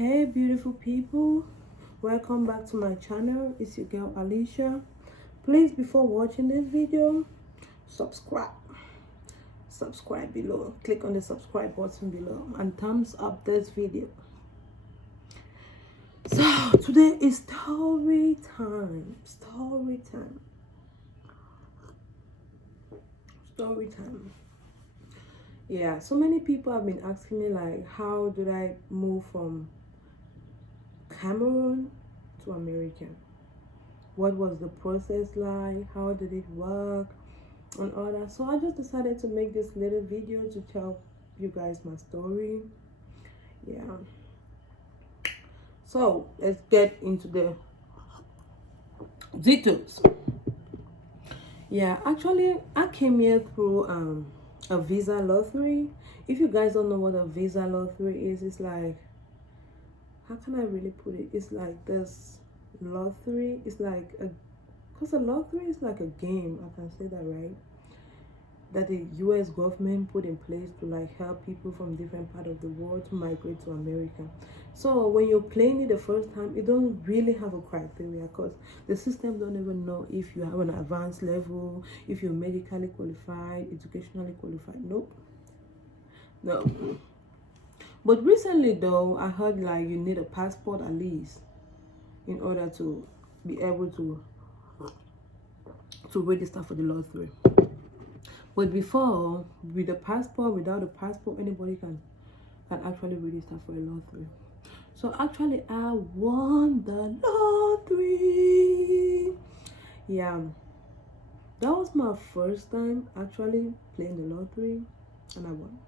Hey beautiful people, welcome back to my channel. It's your girl Alicia. Please, before watching this video, subscribe below, click on the subscribe button below and thumbs up this video. So today is story time. Yeah, so many people have been asking me like, how did I move from Cameroon to America? What was the process like? How did it work? And all that. So I just decided to make this little video to tell you guys my story. Yeah. So let's get into the details. Yeah, actually I came here through a visa lottery. If you guys don't know what a visa lottery is, it's like, how can I really put it? It's like this lottery. It's like because a lottery is like a game, I can say that, right? That the US government put in place to like help people from different part of the world to migrate to America. So when you're playing it the first time, it don't really have a criteria because the system don't even know if you have an advanced level, if you're medically qualified, educationally qualified. Nope. No. But recently though, I heard like you need a passport at least in order to be able to register for the lottery. But before, with the passport, without a passport, anybody can actually register for a lottery. So actually, I won the lottery. Yeah, that was my first time actually playing the lottery, and I won.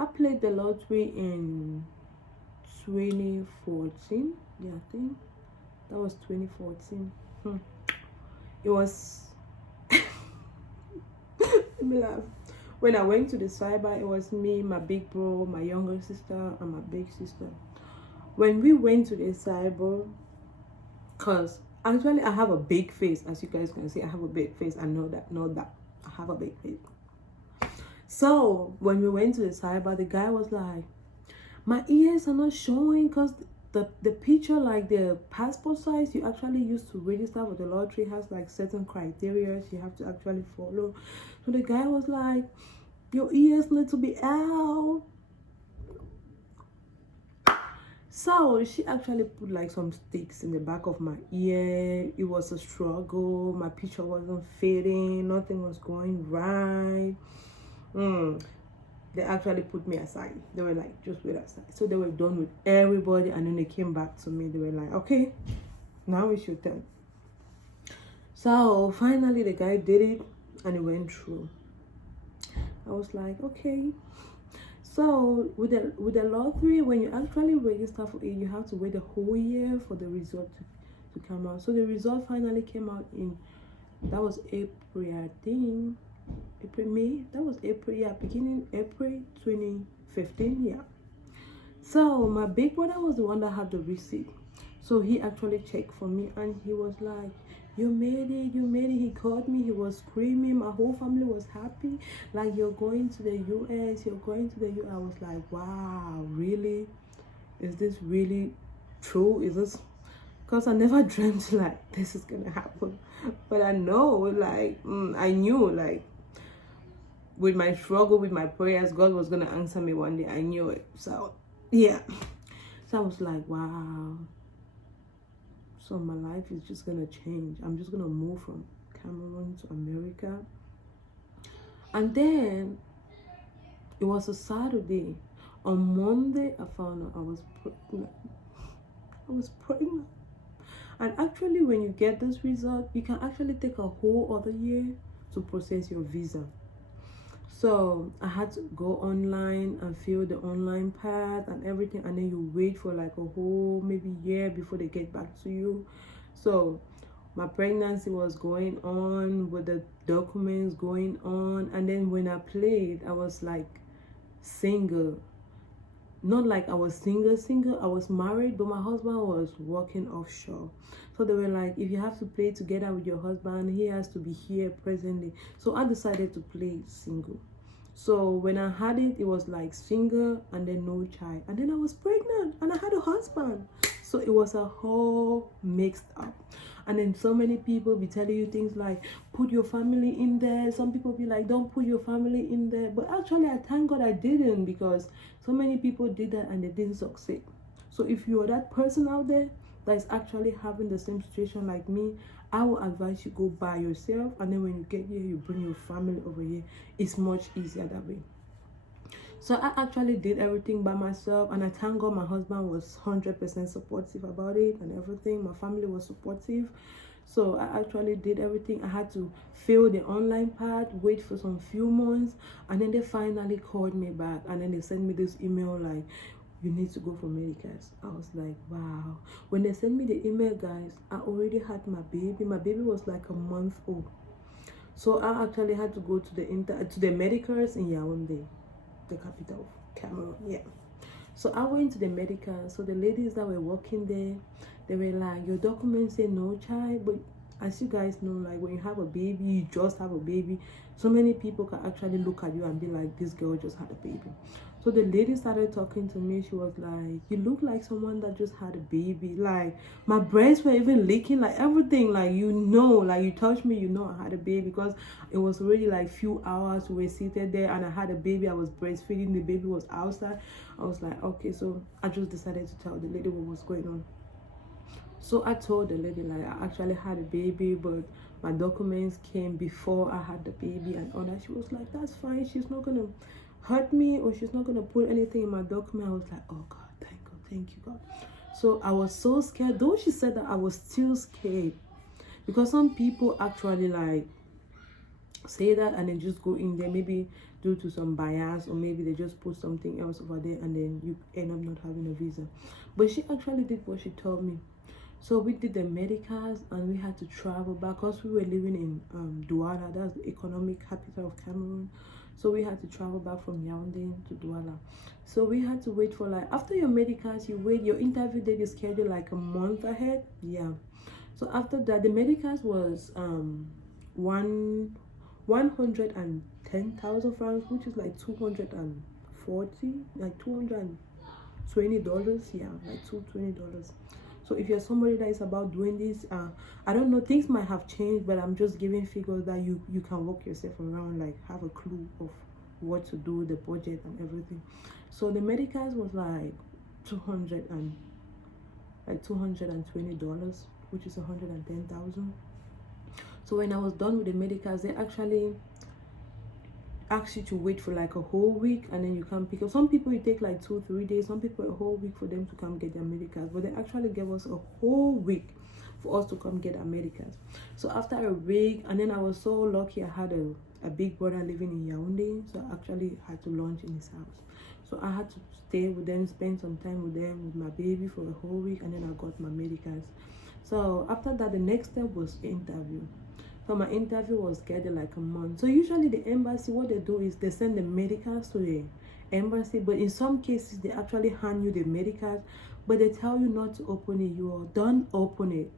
I played the lottery in 2014. Yeah, I think that was 2014. It was. Let me laugh. When I went to the cyber, it was me, my big bro, my younger sister, and my big sister. When we went to the cyber, because actually I have a big face, as you guys can see, I have a big face. I know that. I have a big face. So when we went to the cyber, the guy was like, my ears are not showing because the picture, like the passport size you actually use to register for the lottery, has like certain criteria you have to actually follow. So the guy was like, your ears need to be out. So she actually put like some sticks in the back of my ear. It was a struggle. My picture wasn't fitting. Nothing was going right. They actually put me aside. They were like, just wait aside. So they were done with everybody, and then they came back to me. They were like, okay, now it's your turn. So finally the guy did it and it went through. I was like, okay. So with the lottery, when you actually register for it, you have to wait a whole year for the result to come out. So the result finally came out that was April, I think. May, that was April, yeah, beginning April 2015, yeah. So my big brother was the one that had the receipt. So he actually checked for me and he was like, you made it. He called me, he was screaming, my whole family was happy, like, you're going to the US, I was like, wow, really? Is this really true? Is this, because I never dreamt like this is gonna happen. But I know, like, I knew, like, with my struggle, with my prayers, God was gonna answer me one day. I knew it. So yeah, so I was like, wow, so my life is just gonna change. I'm just gonna move from Cameroon to America. And then it was a Saturday. On Monday, I found out I was pregnant. And actually, when you get this result, you can actually take a whole other year to process your visa. So I had to go online and fill the online part and everything, and then you wait for like a whole maybe year before they get back to you. So my pregnancy was going on with the documents going on, and then when I played, I was like single. Not like I was single, I was married, but my husband was working offshore. So they were like, if you have to play together with your husband, he has to be here presently. So I decided to play single. So when I had it, it was like single and then no child, and then I was pregnant and I had a husband. So it was a whole mixed up. And then so many people be telling you things like, put your family in there. Some people be like, don't put your family in there. But actually, I thank God I didn't, because so many people did that and they didn't succeed. So if you're that person out there that is actually having the same situation like me, I will advise you go by yourself, and then when you get here, you bring your family over here. It's much easier that way. So I actually did everything by myself, and I thank God my husband was 100% supportive about it and everything. My family was supportive. So I actually did everything. I had to fill the online part, wait for some few months, and then they finally called me back, and then they sent me this email like, you need to go for medicals. I was like, wow. When they sent me the email, guys, I already had my baby. My baby was like a month old. So I actually had to go to the medicals in Yaoundé, the capital of Cameroon. Yeah. So I went to the medical. So the ladies that were working there, they were like, your documents say no child. But as you guys know, like when you have a baby, you just have a baby, so many people can actually look at you and be like, this girl just had a baby. So the lady started talking to me. She was like, you look like someone that just had a baby. Like my breasts were even leaking, like everything, like, you know, like you touched me, you know I had a baby, because it was already like few hours we were seated there and I had a baby. I was breastfeeding, the baby was outside. I was like, okay. So I just decided to tell the lady what was going on. So I told the lady like, I actually had a baby, but my documents came before I had the baby and all that. She was like, that's fine, she's not gonna hurt me, or she's not gonna put anything in my document. I was like, oh God, thank God, thank you God. So I was so scared. Though she said that, I was still scared, because some people actually like say that and then just go in there, maybe due to some bias, or maybe they just put something else over there and then you end up not having a visa. But she actually did what she told me. So we did the medicals and we had to travel back, because we were living in Douala, that's the economic capital of Cameroon. So we had to travel back from Yaoundé to Douala. So we had to wait for like, after your medicals, you wait, your interview date is scheduled like a month ahead. Yeah. So after that, the medicals was 110,000 francs, which is like 240, like $220. Yeah, like $220. So if you're somebody that is about doing this, I don't know, things might have changed, but I'm just giving figures that you can walk yourself around, like have a clue of what to do, the budget and everything. So the medicals was like $220, which is 110,000. So when I was done with the medicals, they actually ask you to wait for like a whole week, and then you can pick up. Some people it take like 2-3 days, some people a whole week for them to come get their medicals, but they actually gave us a whole week for us to come get our medicals. So after a week, and then I was so lucky, I had a big brother living in Yaoundé, so I actually had to lunch in his house. So I had to stay with them, spend some time with them, with my baby for a whole week, and then I got my medicals. So after that, the next step was interview. So my interview was scheduled like a month. So usually the embassy, what they do is they send the medicals to the embassy, but in some cases they actually hand you the medicals, but they tell you not to open it. You don't open it.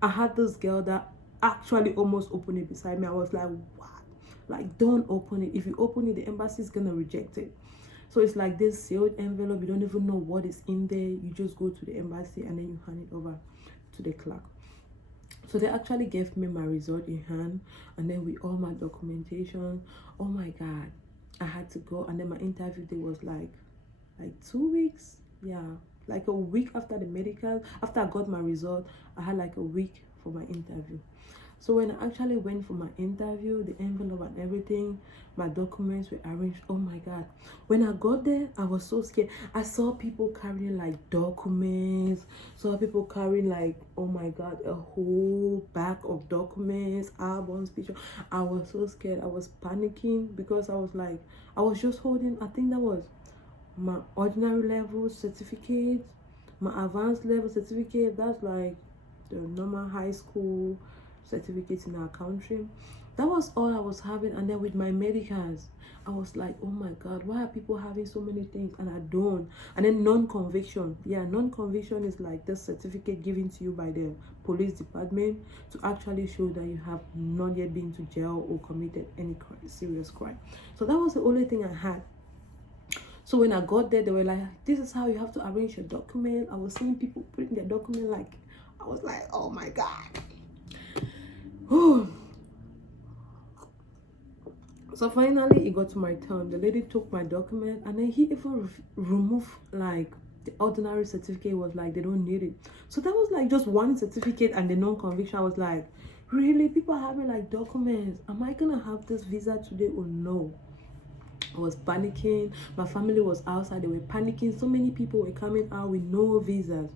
I had this girl that actually almost opened it beside me. I was like, what? Like, don't open it. If you open it, the embassy is gonna reject it. So it's like this sealed envelope. You don't even know what is in there. You just go to the embassy and then you hand it over to the clerk. So they actually gave me my result in hand, and then with all my documentation. Oh my God, I had to go, and then my interview day was like 2 weeks. Yeah, like a week after the medical. After I got my result, I had like a week for my interview. So when I actually went for my interview, the envelope and everything, my documents were arranged. Oh my God. When I got there, I was so scared. I saw people carrying like documents, saw people carrying like, oh my God, a whole bag of documents, albums, pictures. I was so scared. I was panicking, because I was like, I was just holding, I think that was my ordinary level certificate, my advanced level certificate. That's like the normal high school certificates in our country. That was all I was having. And then with my medicals, I was like, oh my God, why are people having so many things and I don't? And then non-conviction. Yeah, non-conviction is like the certificate given to you by the police department to actually show that you have not yet been to jail or committed any serious crime. So that was the only thing I had. So when I got there, they were like, this is how you have to arrange your document. I was seeing people putting their document like, I was like, oh my God. So finally, it got to my turn. The lady took my document and then he even removed like the ordinary certificate. Was like, they don't need it. So that was like just one certificate and the non-conviction. I was like, really? People are having like documents. Am I gonna have this visa today or no? I was panicking. My family was outside. They were panicking. So many people were coming out with no visas.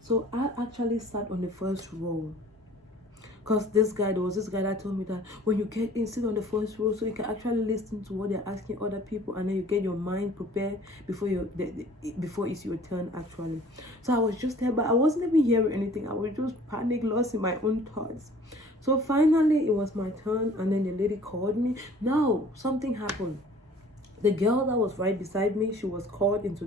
So I actually sat on the first row. Because there was this guy that told me that when you get in, sit on the first row so you can actually listen to what they're asking other people, and then you get your mind prepared before it's your turn actually. So I was just there, but I wasn't even hearing anything. I was just panic, lost in my own thoughts. So finally it was my turn, and then the lady called me. Now something happened. The girl that was right beside me, she was called into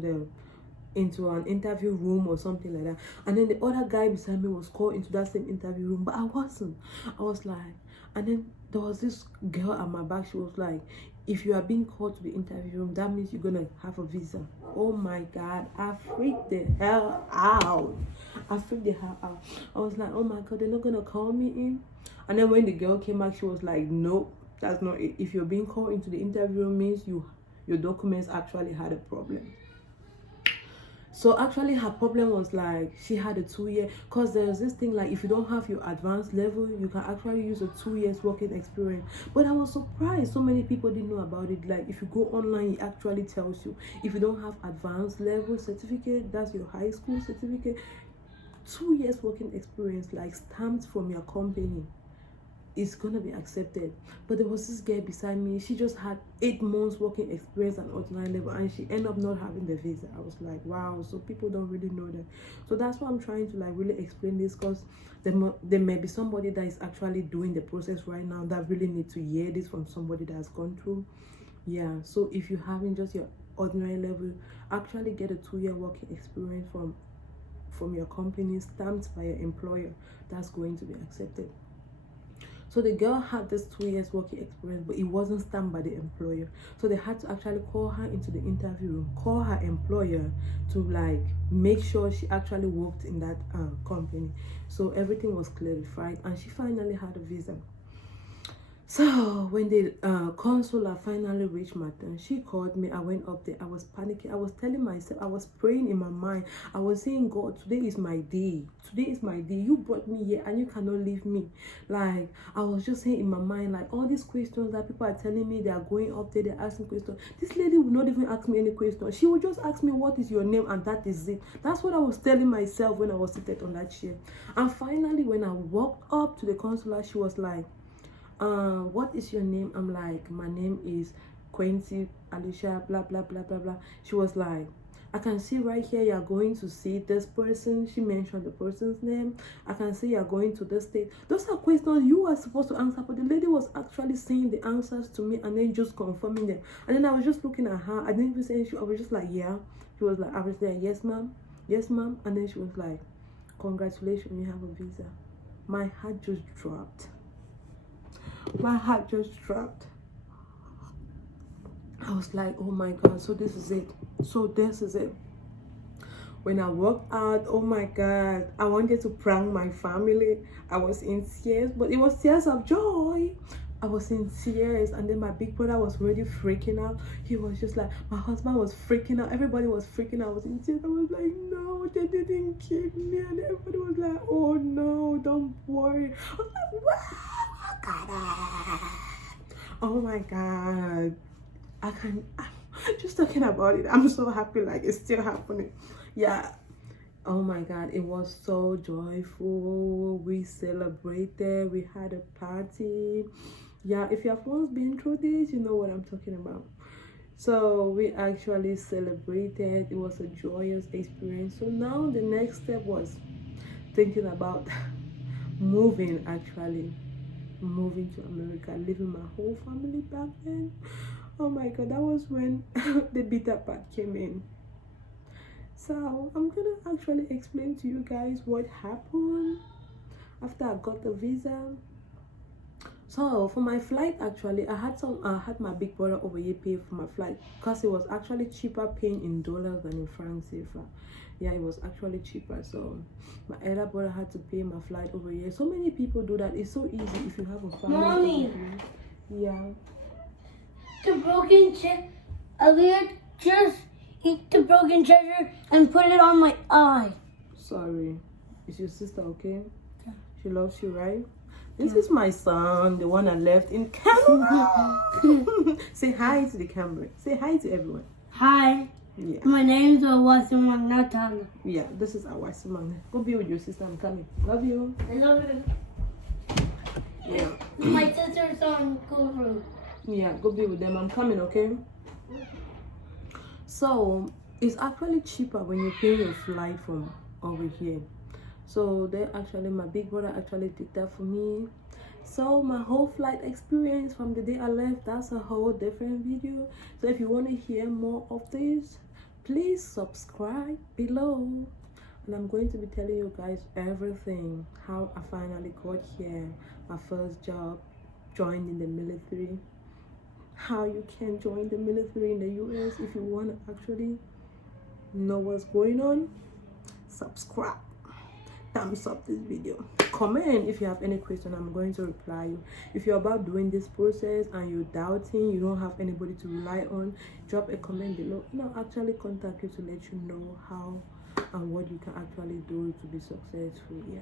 an interview room or something like that, and then the other guy beside me was called into that same interview room, but I wasn't. I was like, and then there was this girl at my back. She was like, if you are being called to the interview room, that means you're gonna have a visa. Oh my God, I freaked the hell out. I was like, oh my God, they're not gonna call me in. And then when the girl came back, she was like, nope, that's not it. If you're being called into the interview room, means your documents actually had a problem. So actually her problem was like, she had a 2 year, because there's this thing like, if you don't have your advanced level, you can actually use a 2 years working experience. But I was surprised so many people didn't know about it. Like, if you go online, it actually tells you, if you don't have advanced level certificate, that's your high school certificate, 2 years working experience, like stamped from your company, is gonna be accepted. But there was this girl beside me, she just had 8 months working experience at ordinary level, and she ended up not having the visa. I was like, wow, so people don't really know that. So that's why I'm trying to like really explain this, because there may be somebody that is actually doing the process right now that really need to hear this from somebody that has gone through. Yeah, so if you having just your ordinary level, actually get a 2 year working experience from your company, stamped by your employer. That's going to be accepted. So the girl had this 2 years working experience, but it wasn't stamped by the employer. So they had to actually call her into the interview room, call her employer to like make sure she actually worked in that company. So everything was clarified, and she finally had a visa. So when the consular finally reached my turn, she called me. I went up there. I was panicking. I was telling myself, I was praying in my mind. I was saying, God, today is my day. Today is my day. You brought me here and you cannot leave me. Like, I was just saying in my mind, like, all these questions that people are telling me, they are going up there, they're asking questions. This lady would not even ask me any questions. She would just ask me, what is your name? And that is it. That's what I was telling myself when I was seated on that chair. And finally, when I walked up to the consular, she was like, what is your name? I'm like, my name is Quincy Alicia, blah blah blah blah blah. She was like, I can see right here you're going to see this person. She mentioned the person's name. I can see you're going to this state. Those are questions you are supposed to answer, but the lady was actually saying the answers to me and then just confirming them. And then I was just looking at her. I didn't even say anything. I was just like, yeah. She was like, I was there, yes ma'am, yes ma'am. And then she was like, congratulations, you have a visa. My heart just dropped. My heart just dropped. I was like, oh my God, so this is it. So this is it. When I walked out, oh my God, I wanted to prank my family. I was in tears, but it was tears of joy. I was in tears, and then my big brother was already freaking out. He was just like, my husband was freaking out. Everybody was freaking out. I was in tears. I was like, no, they didn't kill me. And everybody was like, oh no, don't worry. I was like, wow, oh my God. I'm just talking about it. I'm so happy, like it's still happening. Yeah. Oh my God, it was so joyful. We celebrated. We had a party. Yeah, if you have once been through this, you know what I'm talking about. So we actually celebrated. It was a joyous experience. So now the next step was thinking about moving actually. moving to America, leaving my whole family back then. Oh my god, that was when the bitter part came in. So I'm gonna actually explain to you guys what happened after I got the visa. So for my flight, actually I had my big brother over here pay for my flight, because it was actually cheaper paying in dollars than in francs CFA. Yeah, it was actually cheaper. So my elder brother had to pay my flight over here. So many people do that. It's so easy if you have a family. Mommy. Yeah. The broken chair. Elliot, just eat the broken treasure and put it on my eye. Sorry. Is your sister okay? Yeah. She loves you, right? This is my son, the one I left in Cameroon. Say hi to the camera. Say hi to everyone. Hi. Yeah. My name's Awasimang Natala. Yeah, this is our Simon. Go be with your sister. I'm coming. Love you. I love you. Yeah. My sister's on Guru. Yeah, go be with them. I'm coming, okay? So it's actually cheaper when you pay your flight from over here. So they actually, my big brother actually did that for me. So my whole flight experience from the day I left, that's a whole different video. So if you want to hear more of this, please subscribe below, and I'm going to be telling you guys everything, how I finally got here, my first job, joined in the military, how you can join the military in the US. If you want to actually know what's going on, subscribe, thumbs up this video, comment if you have any question. I'm going to reply you. If you're about doing this process and you're doubting, you don't have anybody to rely on, drop a comment below and I'll actually contact you to let you know how and what you can actually do to be successful. Yeah.